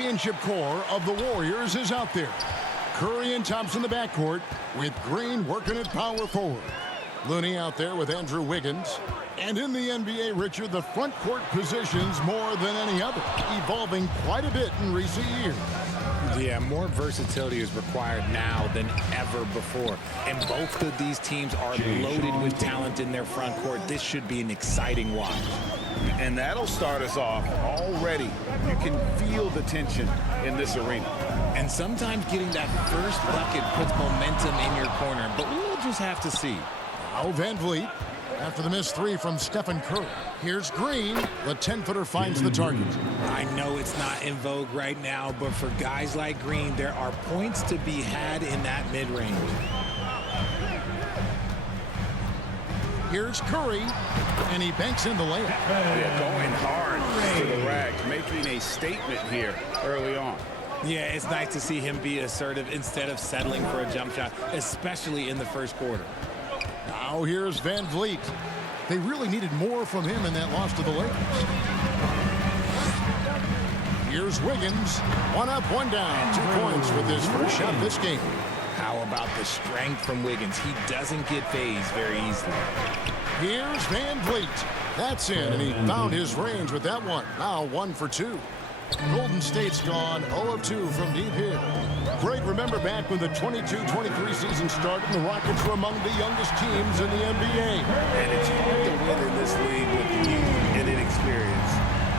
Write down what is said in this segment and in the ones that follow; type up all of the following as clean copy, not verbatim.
championship core of the Warriors is out there. Curry and Thompson in the backcourt with Green working at power forward. Looney out there with Andrew Wiggins. And in the NBA, Richard, the front court positions more than any other, evolving quite a bit in recent years. Yeah, more versatility is required now than ever before. And both of these teams are loaded with talent in their front court. This should be an exciting watch. And that'll start us off already. You can feel the tension in this arena. And sometimes getting that first bucket puts momentum in your corner, but we'll just have to see. Now Van Vliet after the missed three from Stephen Curry. Here's Green. The 10-footer finds the target. I know it's not in vogue right now, but for guys like Green, there are points to be had in that mid-range. Here's Curry, and he banks in the layup. Yeah, going hard to the rack, making a statement here early on. Yeah, it's nice to see him be assertive instead of settling for a jump shot, especially in the first quarter. Now here's Van Vliet. They really needed more from him in that loss to the Lakers. Here's Wiggins. One up, one down. 2 points with his first shot this game. How about the strength from Wiggins? He doesn't get phased very easily. Here's Van Vliet. That's in, and he found his range with that one. Now 1 for 2. Golden State's gone 0 of 2 from deep here. Greg, remember back when the 22-23 season started, the Rockets were among the youngest teams in the NBA. And it's hard to win in this league with youth and inexperience.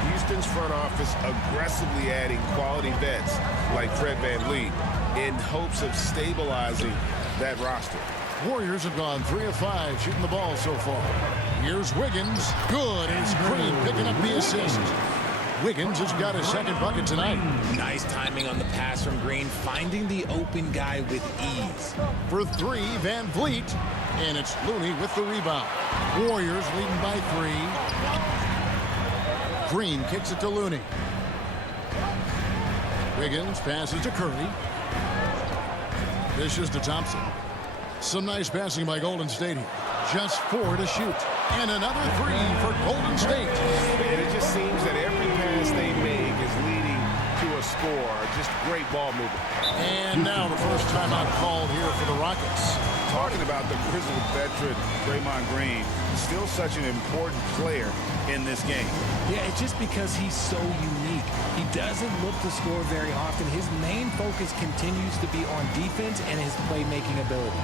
Houston's front office aggressively adding quality vets like Fred VanVleet in hopes of stabilizing that roster. Warriors have gone 3 of 5 shooting the ball so far. Here's Wiggins. Good. It's Green picking up the assist. Wiggins has got his second bucket tonight. Nice timing on the pass from Green, finding the open guy with ease. For 3, Van Vliet, and it's Looney with the rebound. Warriors leading by 3. Green kicks it to Looney. Wiggins passes to Curry. Dishes to Thompson. Some nice passing by Golden State here. Just 4 to shoot. And another 3 for Golden State. And it just seems that every pass they make is leading to a score. Just great ball movement. And now the first timeout called here for the Rockets. Talking about the grizzled veteran, Draymond Green, still such an important player in this game. Yeah, it's just because he's so unique. He doesn't look to score very often. His main focus continues to be on defense and his playmaking ability.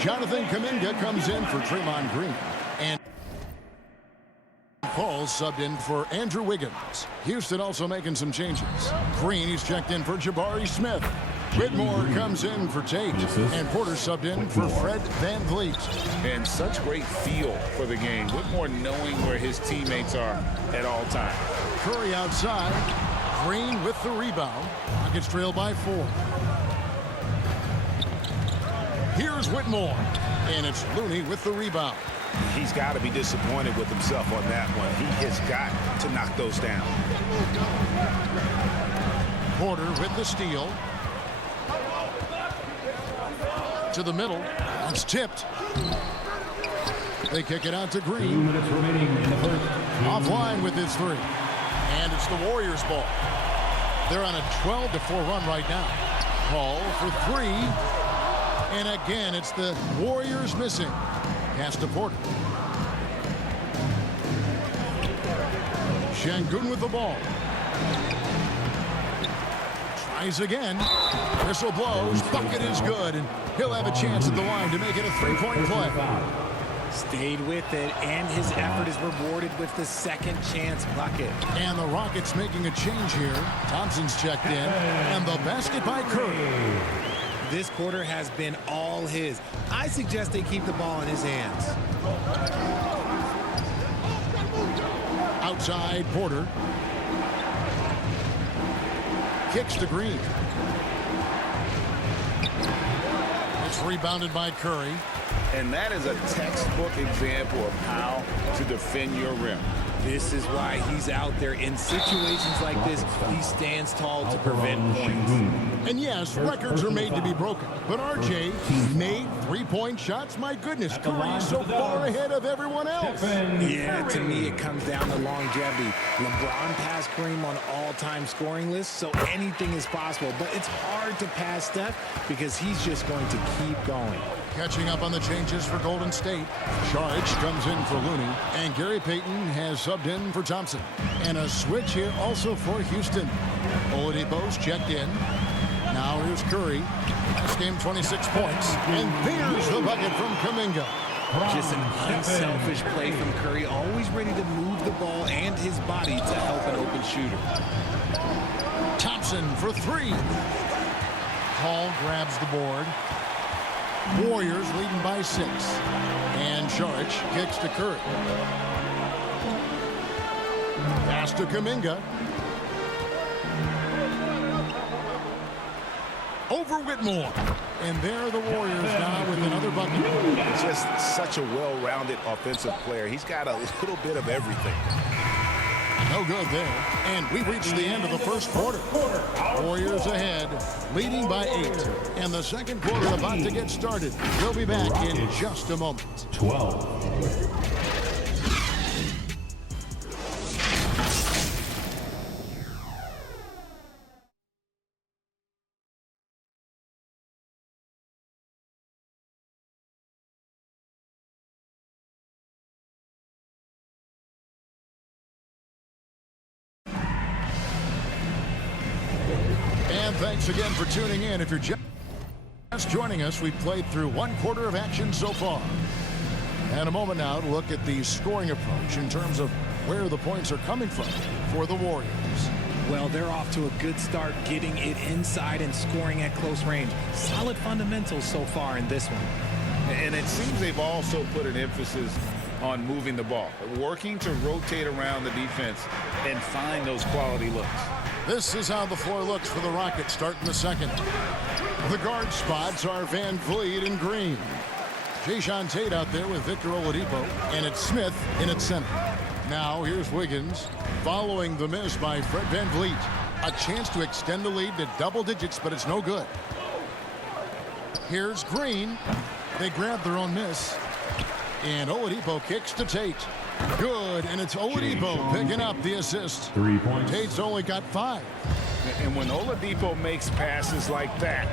Jonathan Kuminga comes in for Draymond Green. And Paul subbed in for Andrew Wiggins. Houston also making some changes. Green, he's checked in for Jabari Smith. Whitmore comes in for Tate. And Porter subbed in for Fred Van Vliet. And such great feel for the game. Whitmore knowing where his teammates are at all times. Curry outside. Green with the rebound. Rockets trail by 4. Here's Whitmore, and it's Looney with the rebound. He's got to be disappointed with himself on that one. He has got to knock those down. Porter with the steal. To the middle. It's tipped. They kick it out to Green. 2 minutes remaining in the first. Offline with his 3. And it's the Warriors' ball. They're on a 12-4 run right now. Paul for 3. And again, it's the Warriors missing. Pass to Porter. Şengün with the ball. Tries again. Whistle blows. Bucket is good. And he'll have a chance at the line to make it a 3-point play. Stayed with it, and his effort is rewarded with the second chance bucket. And the Rockets making a change here. Thompson's checked in. And the basket by Curry. This quarter has been all his. I suggest they keep the ball in his hands. Outside, Porter. Kicks to Green. It's rebounded by Curry. And that is a textbook example of how to defend your rim. This is why he's out there. In situations like this, he stands tall to prevent points. And yes, records are made to be broken. But RJ made three-point shots. My goodness, Curry's so far ahead of everyone else. Yeah, to me, it comes down to longevity. LeBron passed Kareem on all-time scoring lists, so anything is possible. But it's hard to pass Steph because he's just going to keep going. Catching up on the changes for Golden State. Saric comes in for Looney, and Gary Payton has subbed in for Thompson. And a switch here also for Houston. Oladipo's checked in. Now here's Curry. Last game, 26 points. And there's the bucket from Kuminga. Just an unselfish play from Curry, always ready to move the ball and his body to help an open shooter. Thompson for three. Hall grabs the board. Warriors leading by 6. And Saric kicks to Curry. Pass to Kuminga. Over Whitmore. And there are the Warriors now with another bucket. Just such a well-rounded offensive player. He's got a little bit of everything. No good there. And we reached the end of the first quarter. Warriors ahead, leading by 8. And the second quarter about to get started. We'll be back in just a moment. 12. Thanks again for tuning in. If you're just joining us, we've played through one quarter of action so far. And a moment now to look at the scoring approach in terms of where the points are coming from for the Warriors. Well, they're off to a good start getting it inside and scoring at close range. Solid fundamentals so far in this one. And it seems they've also put an emphasis on moving the ball, working to rotate around the defense and find those quality looks. This is how the floor looks for the Rockets starting the second. The guard spots are Van Vliet and Green. Jae'Sean Tate out there with Victor Oladipo, and it's Smith in at center. Now here's Wiggins following the miss by Fred Van Vliet. A chance to extend the lead to double digits, but it's no good. Here's Green. They grab their own miss. And Oladipo kicks to Tate. Good, and it's Oladipo picking up the assist. 3 points. Tate's only got 5. And when Oladipo makes passes like that,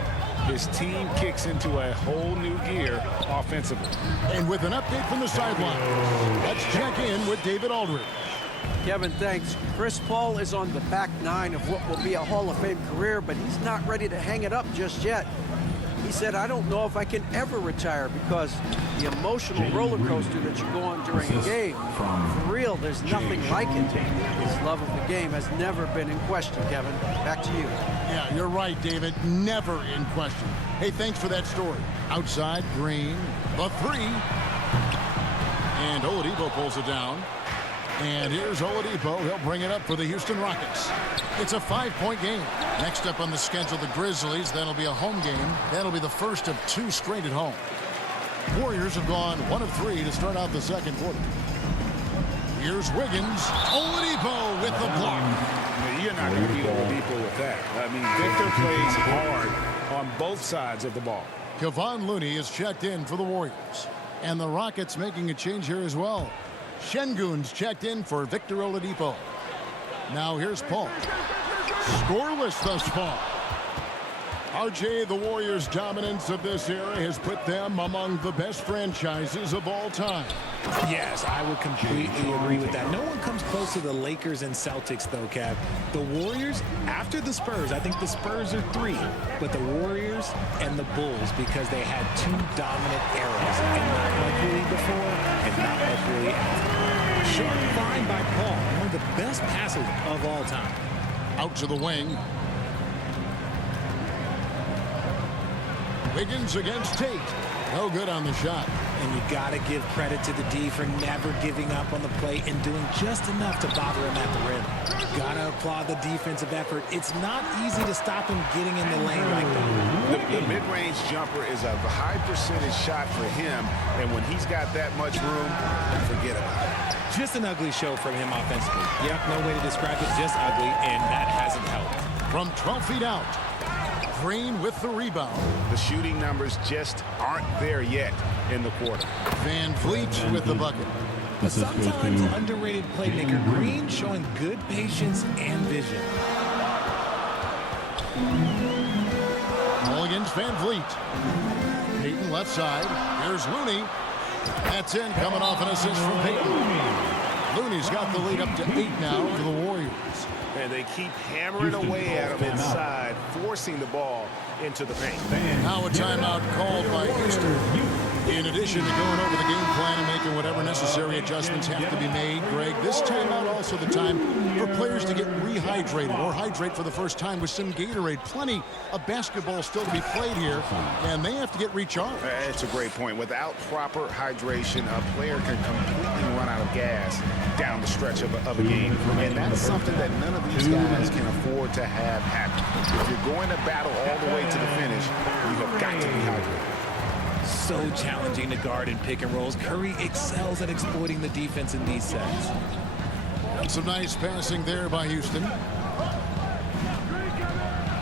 his team kicks into a whole new gear offensively. And with an update from the sideline, let's check in with David Aldridge. Kevin, thanks. Chris Paul is on the back 9 of what will be a Hall of Fame career, but he's not ready to hang it up just yet. He said, I don't know if I can ever retire because the emotional roller coaster that you go on during a game, for real, there's nothing like it. His love of the game has never been in question, Kevin. Back to you. Yeah, you're right, David. Never in question. Hey, thanks for that story. Outside, Green, the 3. And Oladipo pulls it down. And here's Oladipo. He'll bring it up for the Houston Rockets. It's a 5-point game. Next up on the schedule, the Grizzlies. That'll be a home game. That'll be the first of 2 straight at home. Warriors have gone 1 of 3 to start out the second quarter. Here's Wiggins. Oladipo with the block. You're not going to beat Oladipo with that. I mean, Victor plays hard on both sides of the ball. Kevon Looney is checked in for the Warriors. And the Rockets making a change here as well. Şengün's checked in for Victor Oladipo. Now here's Paul. Scoreless thus far. RJ, the Warriors' dominance of this era has put them among the best franchises of all time. Yes, I would completely agree with that. No one comes close to the Lakers and Celtics, though, Kev. The Warriors, after the Spurs, I think the Spurs are 3, but the Warriors and the Bulls, because they had 2 dominant eras, and not like really before, and not like really after. Sharp find by Paul, one of the best passers of all time. Out to the wing. Wiggins against Tate. No good on the shot. And you got to give credit to the D for never giving up on the plate and doing just enough to bother him at the rim. Got to applaud the defensive effort. It's not easy to stop him getting in the lane like that. The mid-range jumper is a high percentage shot for him, and when he's got that much room, forget about it. Just an ugly show from him offensively. Yep, no way to describe it, just ugly, and that hasn't helped. From 12 feet out, Green with the rebound. The shooting numbers just aren't there yet in the quarter. Van Vliet with the bucket. A sometimes underrated playmaker, Green showing good patience and vision. Mulligan's Van Vliet. Payton left side. Here's Looney. That's in, coming off an assist from Payton. Looney's got the lead up to 8 now for the Warriors. And they keep hammering away at him inside, forcing the ball into the paint. Now a timeout called by Houston. In addition to going over the game plan and making whatever necessary adjustments have to be made, Greg, this timeout also the time for players to get rehydrated or hydrate for the first time with some Gatorade. Plenty of basketball still to be played here, and they have to get recharged. It's a great point. Without proper hydration, a player can completely run out of gas down the stretch of a game. And that's something that none of these guys can afford to have happen. If you're going to battle all the way to the finish, you have got to be hydrated. So challenging to guard in pick and rolls. Curry excels at exploiting the defense in these sets. Some nice passing there by Houston.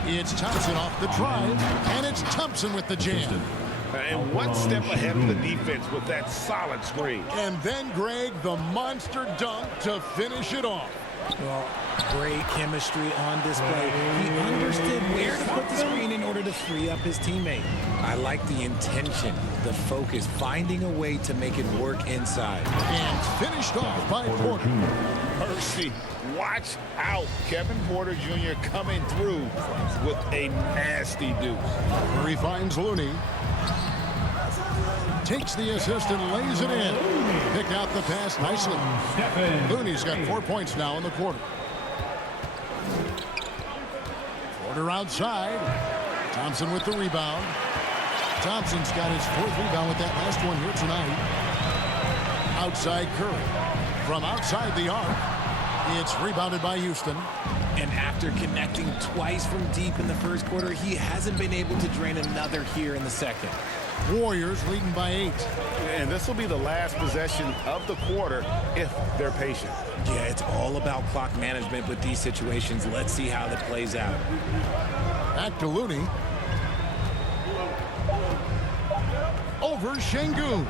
It's Thompson off the drive, and it's Thompson with the jam. And one step ahead of the defense with that solid screen. And then, Greg, the monster dunk to finish it off. Well, great chemistry on display. He understood where to put the screen in order to free up his teammate. I like the intention, the focus, finding a way to make it work inside. And finished off by Porter. Mercy. Watch out. Kevin Porter Jr. coming through with a nasty deuce. Curry finds Looney. Takes the assist and lays it in. Picked out the pass nicely. Looney's got 4 points now in the quarter. Porter outside. Thompson with the rebound. Thompson's got his 4th rebound with that last one here tonight. Outside Curry. From outside the arc, it's rebounded by Houston. And after connecting twice from deep in the first quarter, he hasn't been able to drain another here in the second. Warriors leading by 8. And this will be the last possession of the quarter if they're patient. Yeah, it's all about clock management with these situations. Let's see how that plays out. Back to Looney. Over Şengün.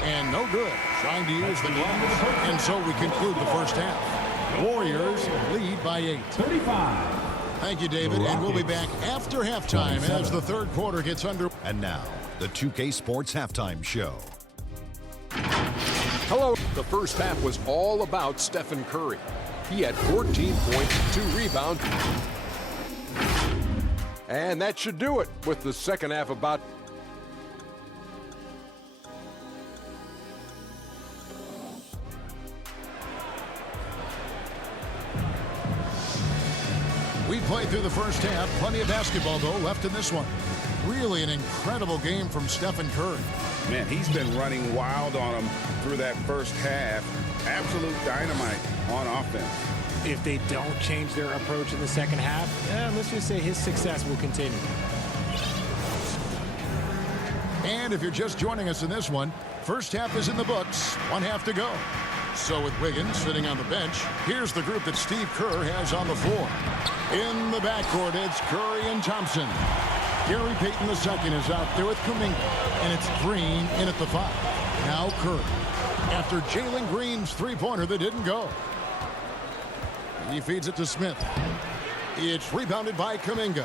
And no good. Trying to use the gloves. And so we conclude the first half. Warriors lead by 8. 35. Thank you, David. And we'll be back after halftime as the third quarter gets under. And now, the 2K Sports Halftime Show. Hello. The first half was all about Stephen Curry. He had 14 points, 2 rebounds. And that should do it with the second half about. We played through the first half. Plenty of basketball, though, left in this one. Really an incredible game from Stephen Curry. Man, he's been running wild on them through that first half. Absolute dynamite on offense. If they don't change their approach in the second half, let's just say his success will continue. And if you're just joining us in this one, first half is in the books. 1 half to go. So with Wiggins sitting on the bench, here's the group that Steve Kerr has on the floor. In the backcourt, it's Curry and Thompson. Gary Payton II is out there with Kuminga, and it's Green in at the 5. Now Curry. After Jalen Green's three-pointer that didn't go. He feeds it to Smith. It's rebounded by Kuminga.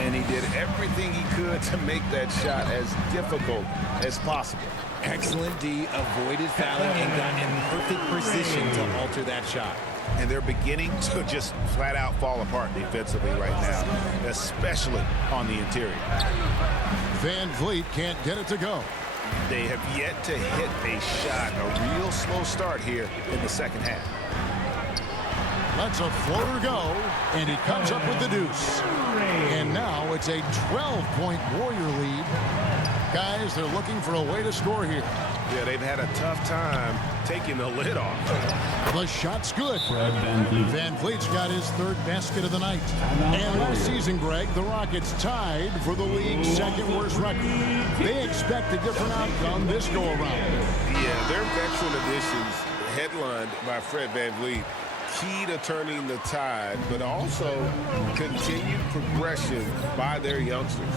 And he did everything he could to make that shot as difficult as possible. Excellent D, avoided fouling and got in perfect position to alter that shot. And they're beginning to just flat out fall apart defensively right now, especially on the interior. Van Vliet can't get it to go. They have yet to hit a shot, a real slow start here in the second half. Lets a floater go, and he comes up with the deuce. And now it's a 12-point Warrior lead. Guys, they're looking for a way to score here. Yeah, they've had a tough time taking the lid off. The shot's good. Fred VanVleet. Van Vliet's got his third basket of the night. And last season, Greg, the Rockets tied for the league's second worst record. They expect a different outcome this go-around. Yeah, their veteran additions, headlined by Fred VanVleet, key to turning the tide, but also continued progression by their youngsters.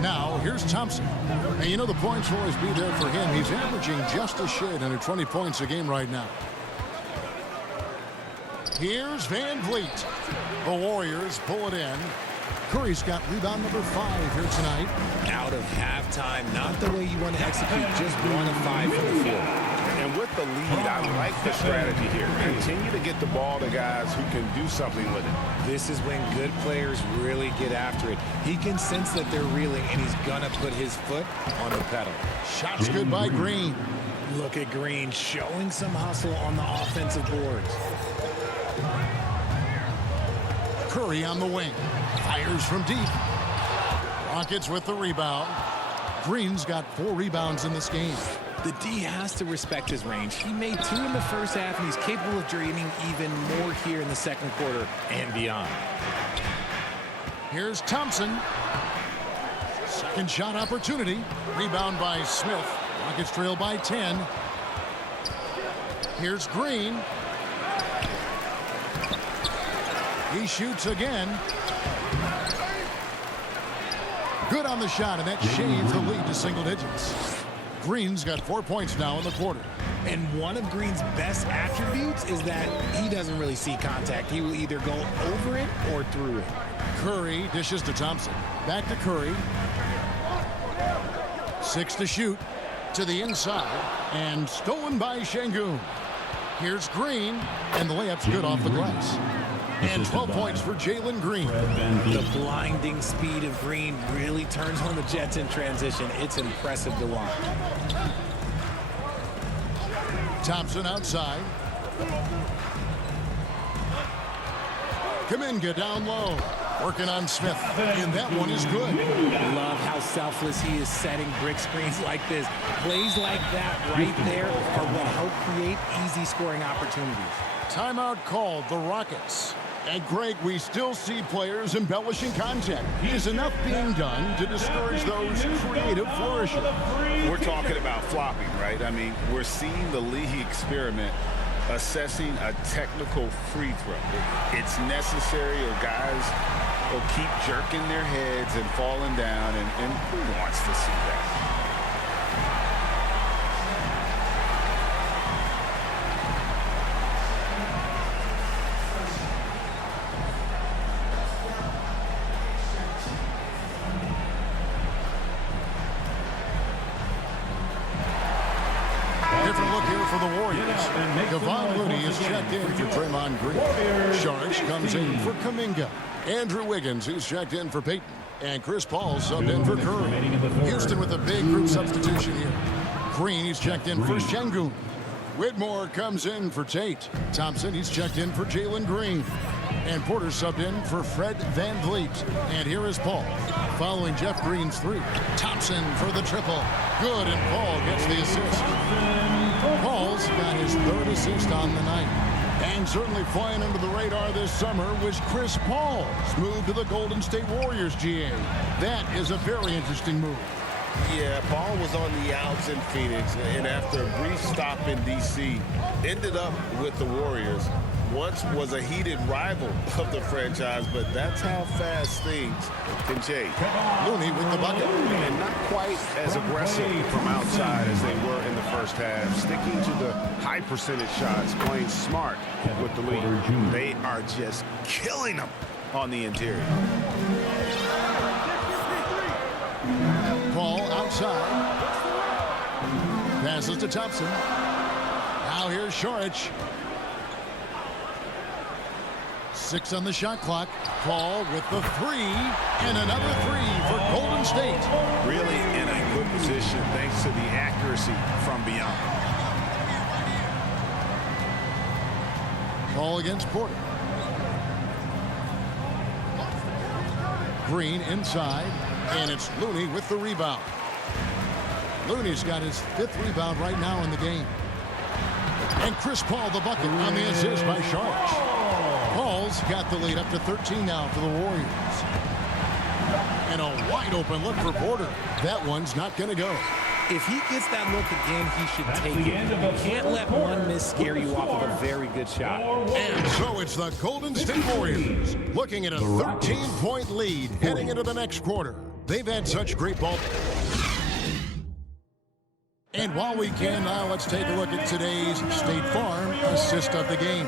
Now, here's Thompson. And you know the points will always be there for him. He's averaging just a shade under 20 points a game right now. Here's Van Vliet. The Warriors pull it in. Curry's got rebound number 5 here tonight. Out of halftime, not the way you want to execute, just 1 of 5 from the floor. And with the lead, I like the strategy here. Continue to get the ball to guys who can do something with it. This is when good players really get after it. He can sense that they're reeling, and he's going to put his foot on the pedal. Shot's good by Green. Look at Green showing some hustle on the offensive boards. Curry on the wing. Fires from deep. Rockets with the rebound. Green's got 4 rebounds in this game. The D has to respect his range. He made 2 in the first half, and he's capable of draining even more here in the second quarter and beyond. Here's Thompson. Second shot opportunity. Rebound by Smith. Rockets trail by 10. Here's Green. He shoots again. Good on the shot, and that shaves the lead to single digits. Green's got 4 points now in the quarter. And one of Green's best attributes is that he doesn't really see contact. He will either go over it or through it. Curry dishes to Thompson. Back to Curry. 6 to shoot. To the inside. And stolen by Şengün. Here's Green. And the layup's good off the glass. And 12 points for Jalen Green. The blinding speed of Green really turns on the Jets in transition. It's impressive to watch. Thompson outside. Kuminga down low. Working on Smith. And that one is good. Love how selfless he is setting brick screens like this. Plays like that right there are what help create easy scoring opportunities. Timeout called, the Rockets. And Greg, we still see players embellishing contact. Is enough being done to discourage those creative flourishes? We're talking about flopping, right? I mean, we're seeing the league experiment assessing a technical free throw. It's necessary, or guys will keep jerking their heads and falling down, and who wants to see that? Different look here for the Warriors. Kevon Looney is checked in for Draymond Green. Saric comes in for Kuminga. Andrew Wiggins is checked in for Payton. And Chris Paul subbed in for Curry. Houston with a big group substitution here. Green, he's checked in for Şengün. Whitmore comes in for Tate. Thompson, he's checked in for Jalen Green. And Porter subbed in for Fred VanVleet. And here is Paul, following Jeff Green's 3. Thompson for the triple. Good, and Paul gets the assist. Paul's got his 3rd assist on the night. And certainly flying under the radar this summer was Chris Paul's move to the Golden State Warriors, GA. That is a very interesting move. Yeah, Paul was on the outs in Phoenix, and after a brief stop in D.C., ended up with the Warriors. Once was a heated rival of the franchise, but that's how fast things can change. Looney with the bucket. And not quite as aggressive from outside as they were in the first half. Sticking to the high percentage shots, playing smart with the lead. They are just killing them on the interior. Paul outside. Passes to Thompson. Now here's Saric. 6 on the shot clock. Paul with the 3. And another 3 for Golden State. Really in a good position thanks to the accuracy from beyond. Paul against Porter. Green inside. And it's Looney with the rebound. Looney's got his 5th rebound right now in the game. And Chris Paul the bucket on the assist by Sharks. Paul's got the lead up to 13 now for the Warriors. And a wide open look for Porter. That one's not going to go. If he gets that look again, he should take it. You can't let one miss scare you off of a very good shot. And so it's the Golden State Warriors looking at a 13-point lead heading into the next quarter. They've had such great ball. And while we can now, let's take a look at today's State Farm assist of the game.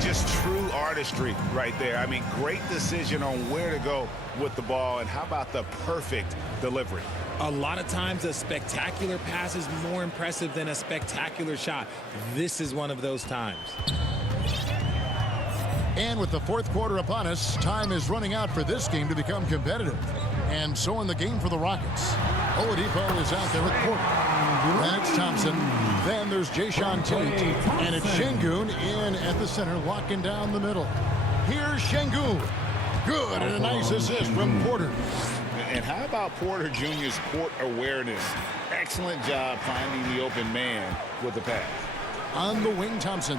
Just true artistry right there. I mean, great decision on where to go with the ball, and how about the perfect delivery? A lot of times a spectacular pass is more impressive than a spectacular shot. This is one of those times. And with the 4th quarter upon us, time is running out for this game to become competitive. And so in the game for the Rockets, Oladipo is out there at Porter. That's Thompson. Then there's Jayshawn Tate. And it's Şengün in at the center, locking down the middle. Here's Şengün. Good, and a nice assist from Porter. And how about Porter Jr.'s court awareness? Excellent job finding the open man with the pass. On the wing, Thompson.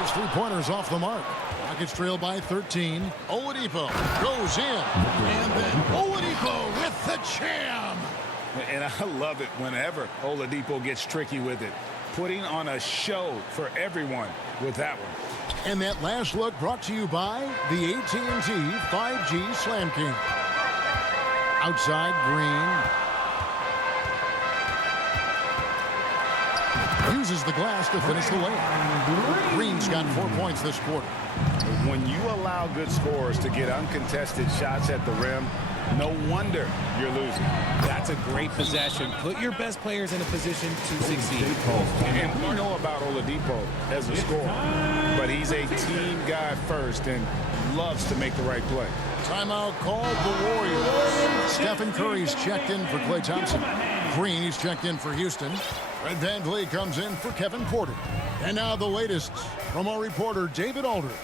His 3-pointers off the mark. Rockets trail by 13. Oladipo goes in. And then Oladipo with the jam. And I love it whenever Oladipo gets tricky with it. Putting on a show for everyone with that one. And that last look brought to you by the AT&T 5G Slam King. Outside, Green uses the glass to finish the layup. Green's got 4 points this quarter. When you allow good scorers to get uncontested shots at the rim, no wonder you're losing. That's a great possession. Put your best players in a position to succeed. And we know about Oladipo as a scorer, but he's a team guy first and loves to make the right play. Timeout called the Warriors. Stephen Curry's checked in for Klay Thompson. Green, he's checked in for Houston. Fred VanVleet comes in for Kevin Porter. And now the latest from our reporter, David Aldridge.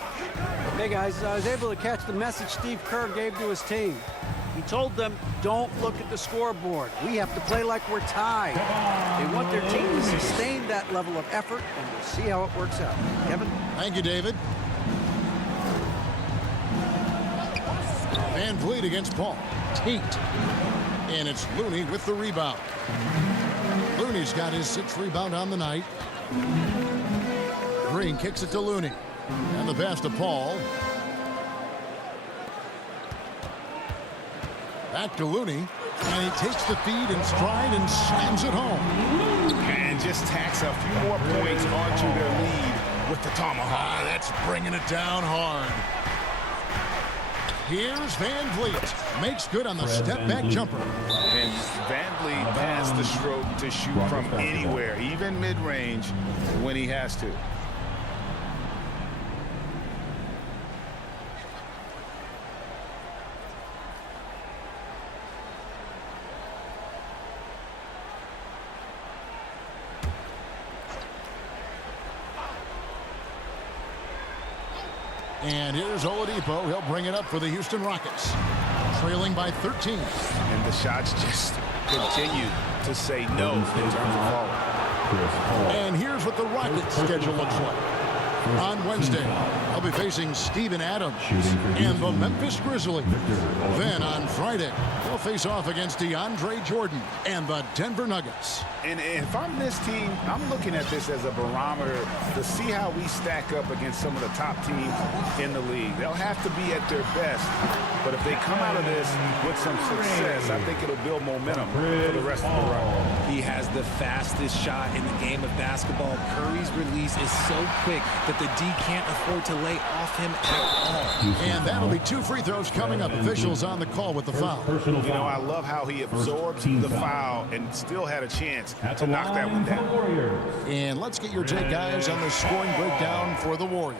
Hey, guys, I was able to catch the message Steve Kerr gave to his team. He told them, don't look at the scoreboard. We have to play like we're tied. They want their team to sustain that level of effort, and we'll see how it works out. Kevin? Thank you, David. VanVleet against Paul. Tate. And it's Looney with the rebound. Looney's got his 6th rebound on the night. Green kicks it to Looney. And the pass to Paul. Back to Looney. And he takes the feed in stride and slams it home. And just tacks a few more points onto their lead with the tomahawk. That's bringing it down hard. Here's VanVleet. Makes good on the step-back jumper. And VanVleet has the stroke to shoot from anywhere, even mid-range, when he has to. And here's Oladipo. He'll bring it up for the Houston Rockets. Trailing by 13. And the shots just continue to say no in terms of falling. And here's what the Rockets schedule looks like. On Wednesday, they'll be facing Steven Adams and the Memphis Grizzlies. Then on Friday, they'll face off against DeAndre Jordan and the Denver Nuggets. And if I'm this team, I'm looking at this as a barometer to see how we stack up against some of the top teams in the league. They'll have to be at their best. But if they come out of this with some success, I think it'll build momentum for the rest of the run. He has the fastest shot in the game of basketball. Curry's release is so quick that the D can't afford to lay off him at all. And that'll be 2 free throws coming up. Officials on the call with the foul. You know, I love how he absorbed the foul and still had a chance to knock that one down. And let's get your take, guys, on the scoring breakdown for the Warriors.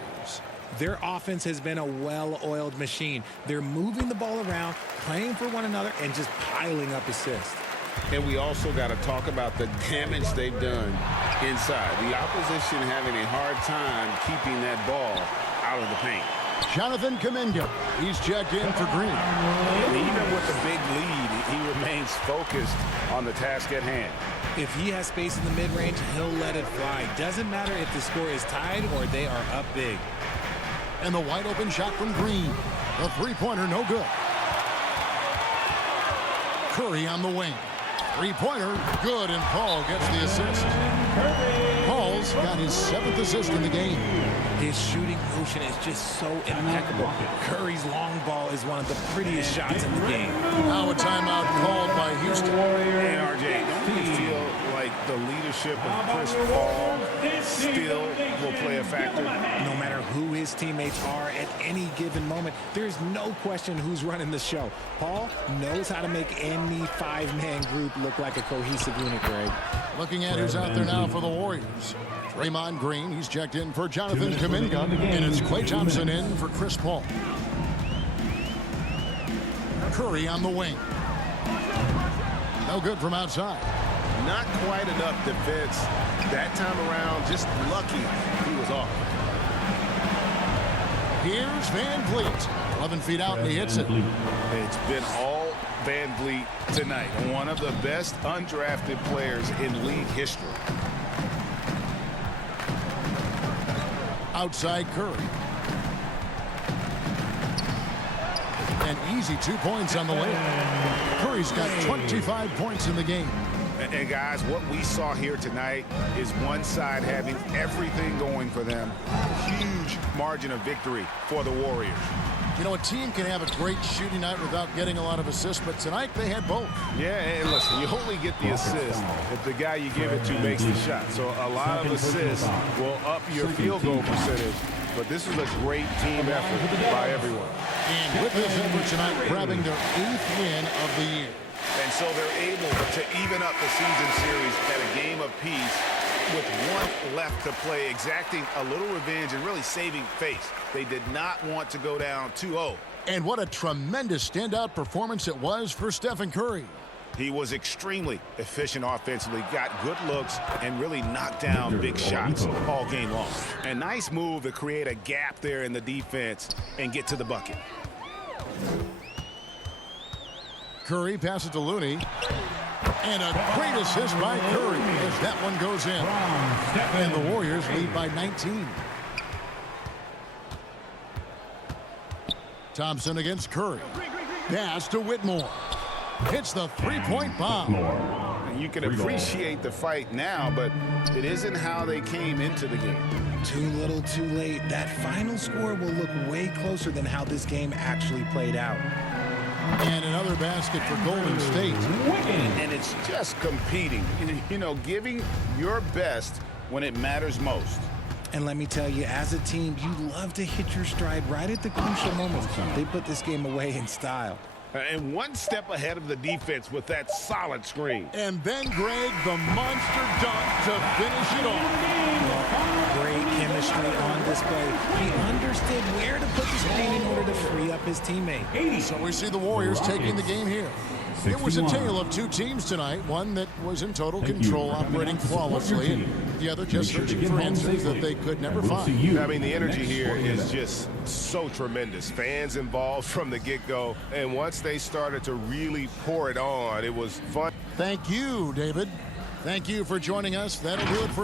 Their offense has been a well-oiled machine. They're moving the ball around, playing for one another, and just piling up assists. And we also got to talk about the damage they've done inside. The opposition having a hard time keeping that ball out of the paint. Jonathan Kuminga. He's checked in for Green. And even with the big lead, he remains focused on the task at hand. If he has space in the mid-range, he'll let it fly. Doesn't matter if the score is tied or they are up big. And the wide open shot from Green. The three-pointer, no good. Curry on the wing. Three-pointer, good, and Paul gets the assist. Paul's got his 7th assist in the game. His shooting motion is just so impeccable. Curry's long ball is one of the prettiest shots in the game. Now a timeout called by Houston. And RJ, don't you feel like the leadership of Chris Paul still will play a factor? No matter who his teammates are at any given moment, there's no question who's running the show. Paul knows how to make any 5-man group look like a cohesive unit, Greg. Looking at who's out there now for the Warriors. Draymond Green, he's checked in for Jonathan Kuminga, and it's Klay Thompson in for Chris Paul. Curry on the wing. No good from outside. Not quite enough defense that time around. Just lucky he was off. Here's Van Vliet. 11 feet out, and he hits it. It's been all Van Vliet tonight. One of the best undrafted players in league history. Outside Curry. An easy 2 points on the layup. Curry's got 25 points in the game. And guys, what we saw here tonight is one side having everything going for them. Huge margin of victory for the Warriors. You know, a team can have a great shooting night without getting a lot of assists, but tonight they had both. Yeah, and listen, you only get the assist if the guy you give it to makes the shot. So a lot of assists will up your field goal percentage. But this is a great team effort by everyone. And with this effort tonight, grabbing their 8th win of the year. And so they're able to even up the season series at a game apiece with one left to play, exacting a little revenge and really saving face. They did not want to go down 2-0. And what a tremendous standout performance it was for Stephen Curry. He was extremely efficient offensively, got good looks, and really knocked down big shots all game long. A nice move to create a gap there in the defense and get to the bucket. Curry passes to Looney. And a great assist by Curry as that one goes in. And the Warriors lead by 19. Thompson against Curry. Pass to Whitmore. Hits the three-point bomb. And you can appreciate the fight now, but it isn't how they came into the game. Too little, too late. That final score will look way closer than how this game actually played out. And another basket for Golden State. And it's just competing, you know, giving your best when it matters most. And let me tell you, as a team, you love to hit your stride right at the crucial moments. They put this game away in style. And one step ahead of the defense with that solid screen. And then, Greg, the monster dunk to finish it off. Great chemistry on display. He understood where to put the screen in order to free up his teammate. So we see the Warriors taking the game here. It was a tale of two teams tonight, one that was in total control, operating flawlessly, and the other just searching for answers that they could never find. I mean, the energy here is just so tremendous. Fans involved from the get-go, and once they started to really pour it on, it was fun. Thank you, David. Thank you for joining us. That'll do it for